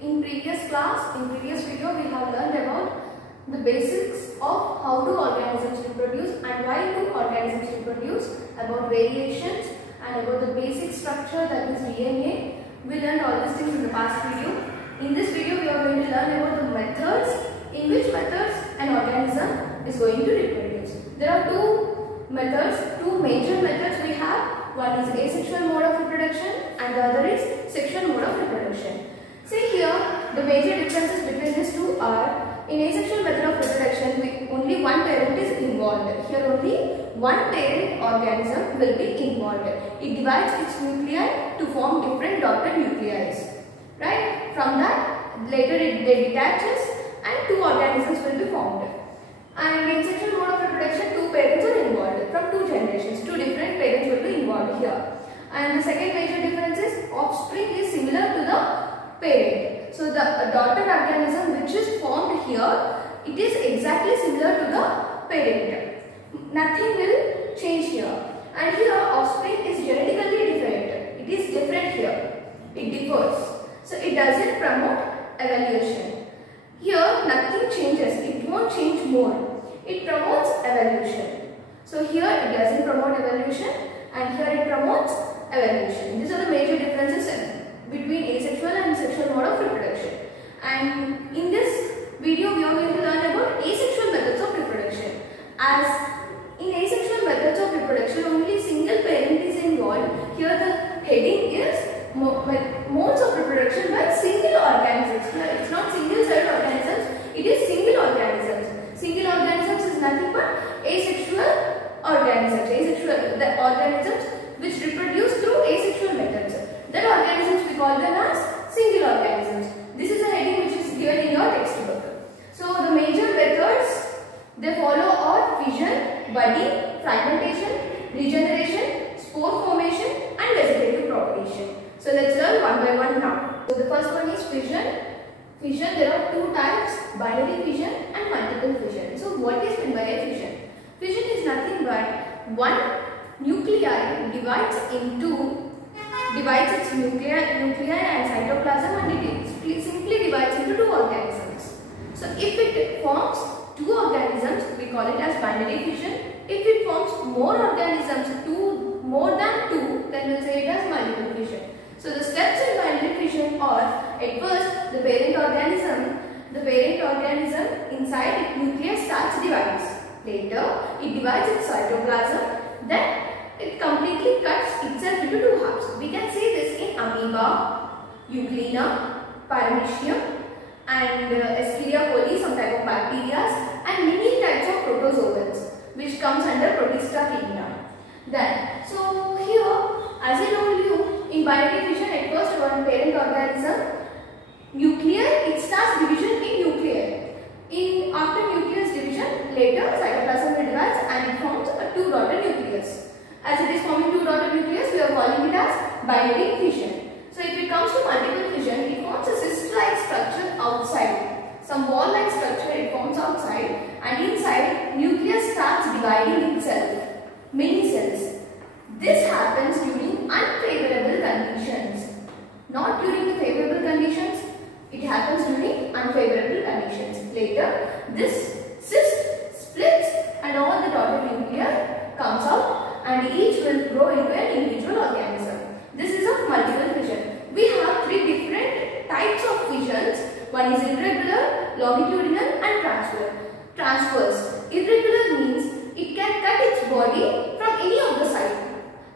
in previous class, in previous video, we have learned about the basics of how do organisms reproduce and why do organisms reproduce, about variations and about the basic structure, that is DNA. We learned all these things in the past video. In this video, we are going to learn about the methods, in which methods an organism is going to reproduce. There are two methods, two major methods we have. One is asexual mode of reproduction and the other is sexual mode of reproduction. See here, the major differences between these two are, in asexual method of reproduction, only one parent is involved. Here only one parent organism will be involved. It divides its nuclei to form different daughter nuclei. Right? From that, later they detaches and two organisms will be formed. And in sexual mode of reproduction, two parents are involved from two generations. Two different parents will be involved here. And the second major difference is offspring is similar to the parent. So the daughter organism which is formed here, it is exactly similar to the parent. Nothing will change here. And here offspring is genetically different. It is different here. It differs. So it doesn't promote evolution. Here nothing changes. It won't change more. It promotes evolution. So here it doesn't promote evolution and here it promotes evolution. These are the major differences between asexual and sexual mode of reproduction. And in this video we are going to learn about asexual methods of reproduction. As in asexual methods of reproduction only single parent is involved. Here the heading is modes of reproduction by single organisms. Here it's not single-celled organisms, it is single organisms. Single organisms is nothing but asexual organisms. The organisms which reproduce through asexual methods. That organisms we call them as single organisms. This is a heading which is given in your textbook. So the major methods they follow are fission, budding, fragmentation, regeneration, spore formation and vegetative propagation. So let's learn one by one now. So the first one is fission. Fission, there are two types, binary fission and multiple fission. So what is meant by a fission? Fission is nothing but one nuclei divides its nuclei and cytoplasm and it simply divides into two organisms. So if it forms two organisms, we call it as binary fission. If it forms more organisms, more than two, then we will say it as multiple fission. So the steps in binary fission are, at first the parent organism inside its nucleus starts divides. Later it divides its cytoplasm, then it completely cuts itself into two halves. We can see this in amoeba, euglena, paramecium and Escherichia coli, some type of bacteria, and many types of protozoans which comes under Protista kingdom. Then, so here as I told you, in binary fission at first one parent organism, nuclear, it starts division in nuclear. After nucleus division, later cytoplasm will divide and it forms a two daughter nucleus. As it is forming two daughter nucleus, we are calling it as binary fission. So if it comes to multiple fission, it forms a cyst-like structure outside. Some ball-like structure it forms outside and inside nucleus starts dividing itself. Many cells. This happens during unfavorable conditions. Not during the favorable conditions, it happens during unfavorable conditions. Later, this cyst splits and all the daughter nuclei comes out and each will grow into an individual organism. This is a multiple fission. We have three different types of fissions. One is irregular, longitudinal and transverse. Irregular means it can cut its body from any of the sides.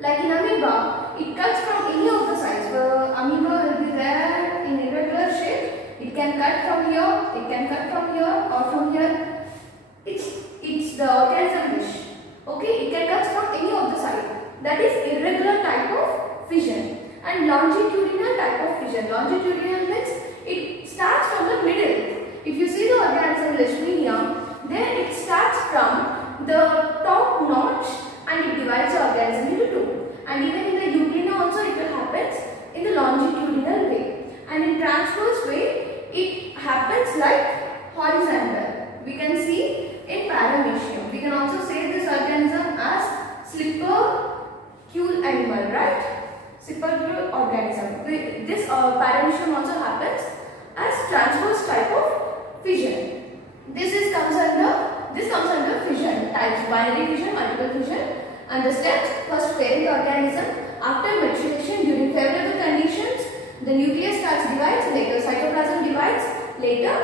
Like in amoeba, it cuts from any of the sides. Amoeba will be there in irregular shape. It can cut from here, it can cut from here or from here. It's the organism dish. Okay, it can cut from any of the sides. That is irregular type of fission. And longitudinal type of fission. Longitudinal means it starts from the middle. If you see the organism Leishmania, then it starts from the top notch and it divides the organism into two. And even in the euglena also it will happen in the longitudinal way. And in transverse way, it happens like horizontal. We can see in paramecium. We can also say this organism as slippercule animal, right? Slippercule organism. This paramecium also happens transverse type of fission. This comes under fission types: binary fission, multiple fission. And the steps: first, parent organism. After maturation, during favorable conditions, the nucleus starts divides. Later, cytoplasm divides. Later,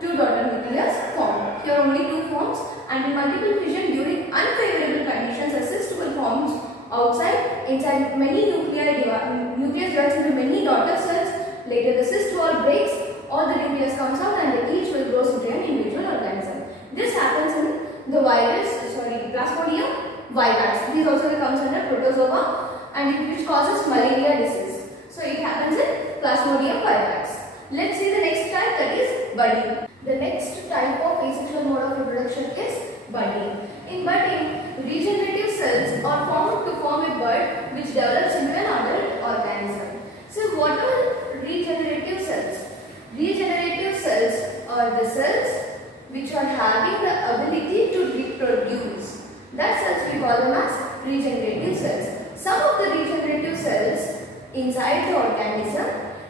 two daughter nucleus form. Here only two forms. And in multiple fission, during unfavorable conditions, a cyst will form outside. Inside, many nucleus divides into many daughter cells. Later, the cyst wall breaks. All the nucleus comes out, and each will grow into an individual organism. This happens in the Plasmodium vivax. These also comes under protozoa, and which causes malaria disease. So it happens in Plasmodium vivax. Let's see the next type, that is budding. The next type of asexual mode of reproduction is budding. In budding, regenerative cells are formed to form a bud which develops into an adult organism. So what are regenerative cells? Regenerative cells are the cells which are having the ability to reproduce. That cells we call them as regenerative cells. Some of the regenerative cells inside the organism,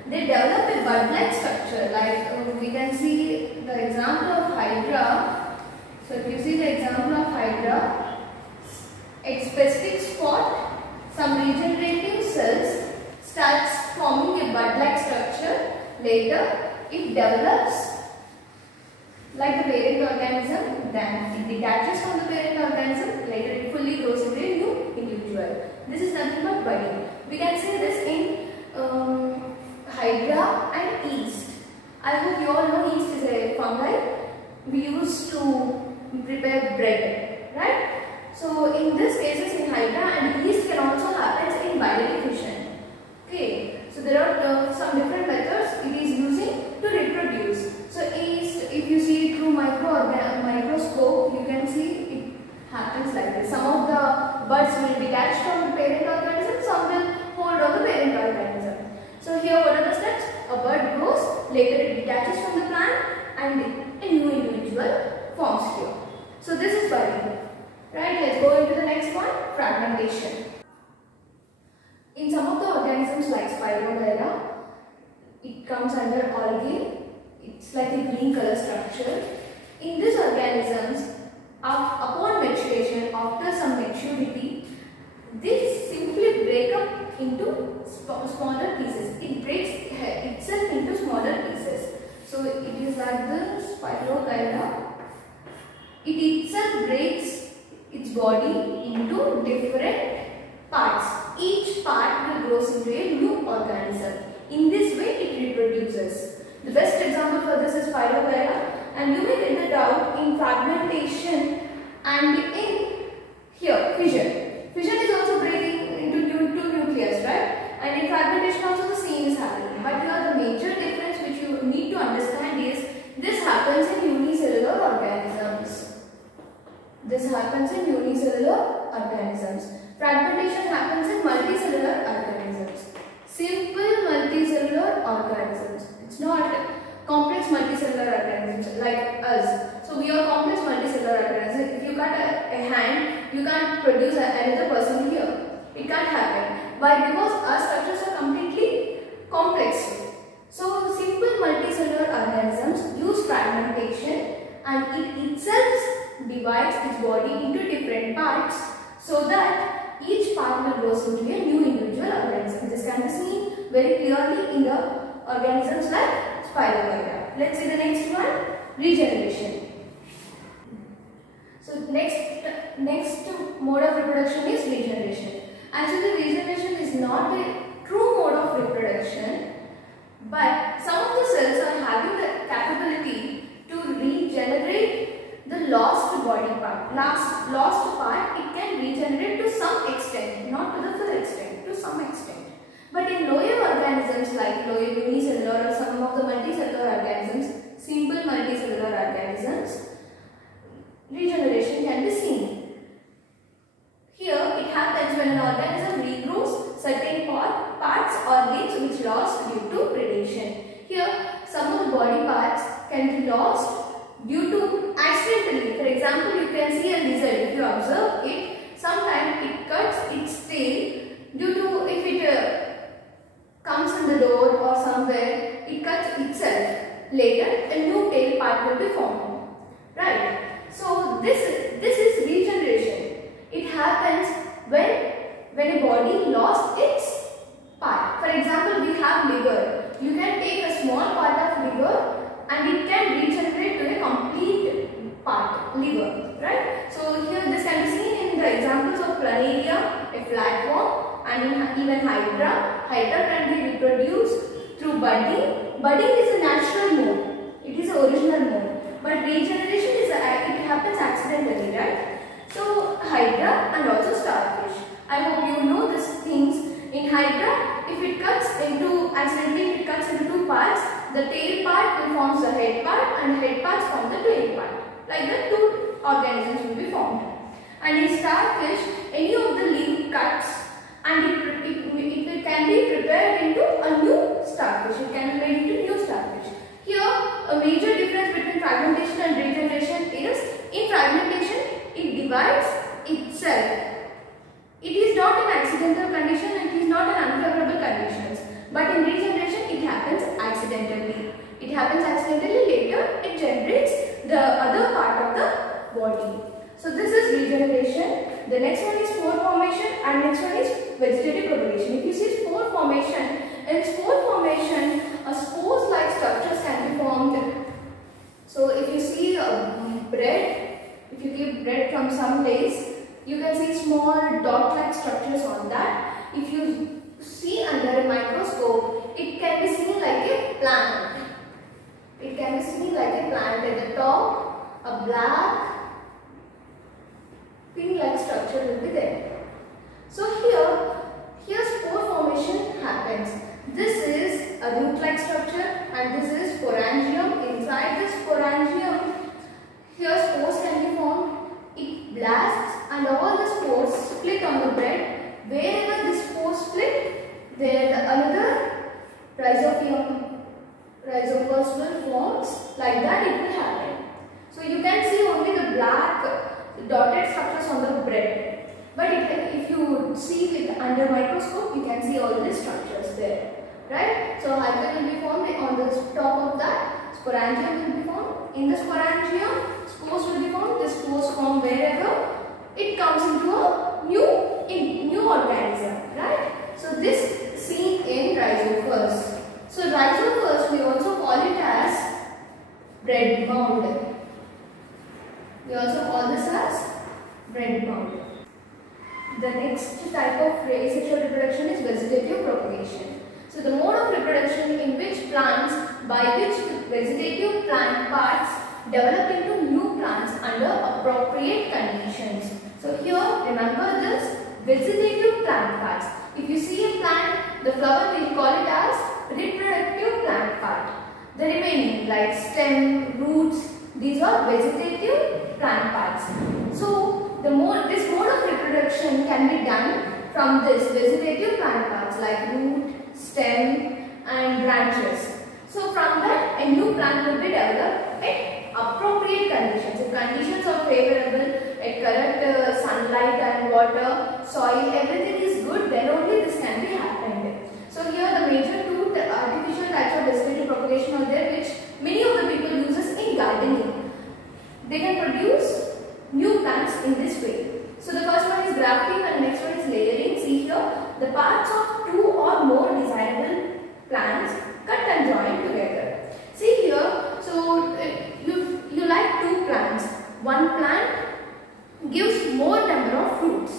they develop a bud-like structure. Like we can see the example of Hydra. So if you see the example of Hydra, a specific spot, some regenerative cells starts forming a bud-like structure. Later, it develops like the parent organism, then it detaches from the parent organism, later it fully grows into a new individual. This is nothing but budding. We can see this in Hydra and yeast. I hope you all know yeast is a fungi we use to prepare bread, right? So in this cases in Hydra and yeast can also happen in binary fission. Okay, so there are some different methods it is using to reproduce. So yeast, if you see through microscope, you can see it happens like this. Some of the buds will detach from the parent organism, some will hold on the parent organism. So here what are the steps? A bud grows, later it detaches from the plant and a new individual forms here. So this is budding. Right, let's go into the next one, fragmentation. In some of the organisms like Spirogyra, it comes under algae. It's like a green color structure. In these organisms, upon maturation, after some maturity, they simply break up into smaller pieces. It breaks itself into smaller pieces. So it is like the Spirogyra. It itself breaks its body into different parts. Each part will grow into a new organism. In this way, it reproduces. The best example for this is Spirogyra, and you may get the doubt in fragmentation and in here fission. Fission is also breaking into two nucleus, right? And in fragmentation also the same is happening. But here the major difference which you need to understand is this happens in unicellular organisms. This happens in unicellular organisms. Fragmentation happens in multicellular organisms. Simple multicellular organisms. It's not complex multicellular organisms like us. So we are complex multicellular organisms. If you cut a hand, you can't produce another person here. It can't happen. Why? Because our structures are completely complex. So simple multicellular organisms use fragmentation and it itself divides its body into different parts so that each part will grow into a new individual organism. This can be seen very clearly in the organisms like Spirogyra. Let's see the next one, regeneration. So next mode of reproduction is regeneration. Actually, regeneration is not a true mode of reproduction, but some of the cells are having the capability to regenerate the lost body part. Lost part, it can regenerate to some extent, not to the full extent, to some extent. But in lower organisms like lower unicellular or some of the multicellular organisms, simple multicellular organisms, regeneration can be seen. Here it happens when an organism regrows certain parts or limbs which lost due to predation. Here some of the body parts can be lost due to accidentally. For example, you can see a lizard. If you observe it, sometimes it cuts its tail due to if it comes in the door or somewhere, it cuts itself. later a new tail part will be formed. Right? So this is regeneration. It happens when a body lost its part. For example, we have liver. You can take a small part of liver and it can regenerate to a complete part, liver. Right? So here this can be seen in the examples of planaria, a flatworm, and even hydra. Hydra can be reproduced through budding. Budding is a natural mode. It is the original mode. But regeneration it happens accidentally, right? So hydra and also starfish. I hope you know these things. In hydra, if it cuts into two parts, the tail part will form the head part and the head parts form the tail part. Like that, two organisms will be formed. And in starfish, any of the limb cuts and it can be prepared into a new starfish. It can be made into new starfish. Here, a major difference between fragmentation and regeneration is, in fragmentation, it divides itself. It is not an accidental condition and it is not an unfavorable condition. But in regeneration, it happens accidentally. It happens accidentally, later it generates the other part of the body. So this is regeneration. The next one is spore formation and next one is vegetative propagation. If you see spore formation, in spore formation, a spores-like structures can be formed. So if you see bread, if you keep bread from some place, you can see small dot-like structures on that. If you see under a microscope, it can be seen like a plant. It can be seen like a plant. At the top, a black pin-like structure will be there. So here spore formation happens. This is a root-like structure and this is sporangium. Inside this sporangium, here spores can be formed. It blasts and all the spores split on the bread. Wherever the spores split, there another rhizopus forms. Like that it will happen. So you can see only the black dotted structures on the bread. But if you see it under microscope, you can see all these structures there. Right? So hyphae will be formed on the top of that. Sporangium will be formed. In the sporangium, spores will be formed. The spores form wherever it comes into a new organism. Right? So this seen in rhizophus. So rhizophus we also call it as bread mound. We also call this as bread mound. The next type of asexual reproduction is vegetative propagation. So the mode of reproduction in which plants, by which vegetative plant parts develop into new plants under appropriate conditions. So here remember this, vegetative plant parts. If you see a plant, the flower we call it as reproductive plant part. The remaining like stem, roots, these are vegetative plant parts. So this mode of reproduction can be done from this vegetative plant parts like root, stem and branches. So from that a new plant will be developed at appropriate conditions. If conditions are favorable, at correct sunlight and water, soil, everything is good, then only this can be happened. So here the major two artificial types of vegetative propagation are there, which many of the people uses in gardening. They can produce new plants in this way. So the first one is grafting and the next one is layering. See here, the parts of two or more desirable plants cut and joined together. See here, so you like two plants. One plant gives more number of fruits.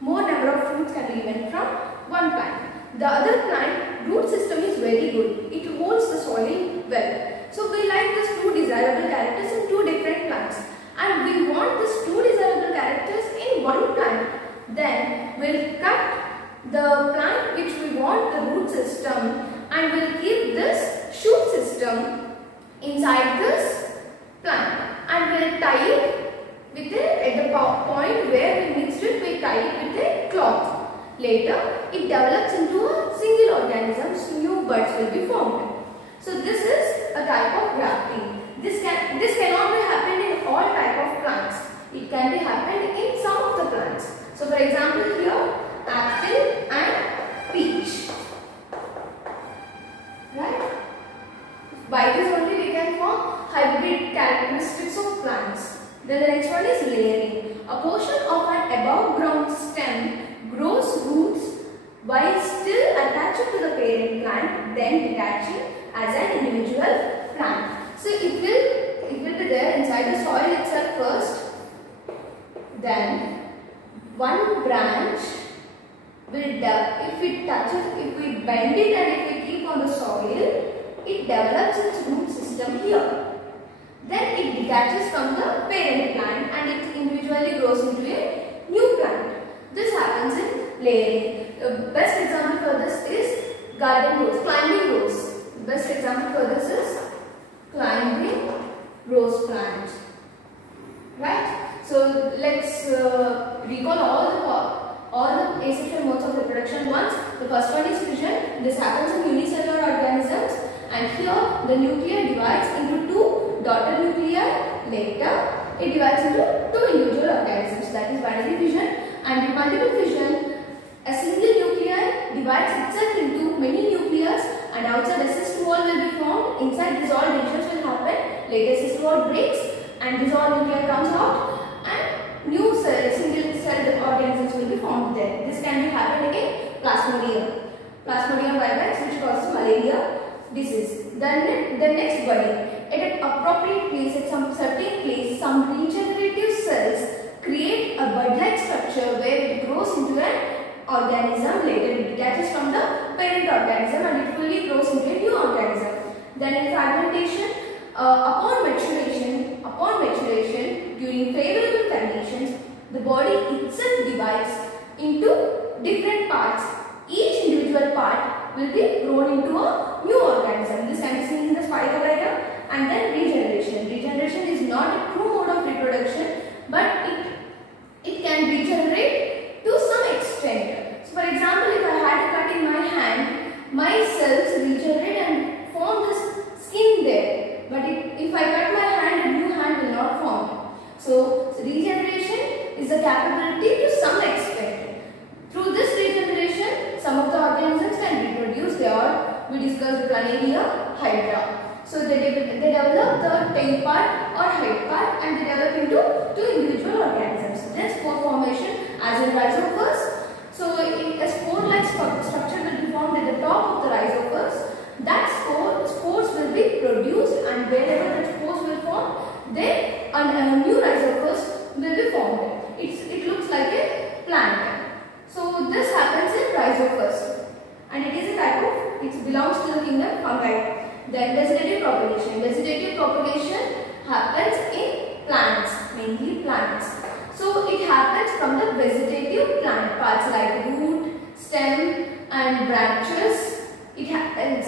More number of fruits can be given from one plant. The other plant root system is very good. It holds the soil well. So we like these two desirable characters in two different plants. And we want these two desirable characters in one plant. Then we'll cut the plant which we want the root system and we'll keep this shoot system inside this plant and we'll tie it with at the point where we mixed it, we tie it with a cloth. Later it develops into a single organism, so new buds will be formed. So this is a type of grafting. This cannot be happened in all type of plants. It can be happened in some of the plants. So for example here, apple and peach. Right? By this only we can form hybrid characteristics of plants. Then the next one is layering. A portion of an above ground stem grows roots while still attached to the parent plant, then detaching as an individual plant. So it will be there inside the soil itself first. Then one branch will if we bend it and if we keep on the soil, it develops its root system here. Then it detaches from the parent plant and it individually grows into a new plant. This happens in layering. The best example for this is garden rose, climbing rose. The best example for this is climbing rose plant. Right? So let's recall all the asexual modes of reproduction once. The first one is fission. This happens in unicellular organisms, and here the nucleus divides into two daughter nuclei. Later it divides into two individual organisms, that is binary fission. And in multiple fission, a single nuclei divides itself into many nucleus, and outside a cyst wall will be formed. Inside this all divisions will happen. Later cyst wall breaks and this all nuclei comes out and new single celled organisms will be formed there. This can be happened in Plasmodium. Plasmodium vivax, which causes malaria disease. Then the next body. At an appropriate place, at some certain place, some regenerative cells create a bud-like structure where it grows into an organism. Later it detaches from the parent organism and it fully grows into a new organism. Then in fragmentation, upon maturation, during favorable conditions, the body itself divides into different parts. Each individual part will be grown into a new organism. This can be seen in the spider web. And then regeneration. Regeneration is not a true mode of reproduction, but it can regenerate to some extent. So for example, if I had a cut in my hand, my cells regenerate and form this skin there. But if I cut my hand, a new hand will not form. So regeneration is a capability to some extent. Through this regeneration, some of the organisms can reproduce. We discussed the Planaria, Hydra. So they develop the tail part or head part and they develop into two individual organisms. Then spore formation, as in rhizophores. So a spore-like structure will be formed at the top of the rhizophores. That spores will be produced, and wherever the spores will form, then a new rhizophores will be formed. It looks like a plant. So this happens in rhizophores, and it is a type of, it belongs to the kingdom fungi. Then vegetative propagation. Vegetative propagation happens in plants, mainly plants. So it happens from the vegetative plant parts like root, stem and branches. It happens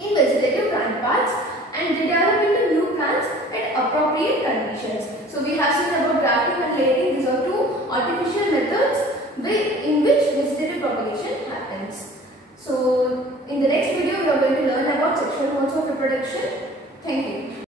in vegetative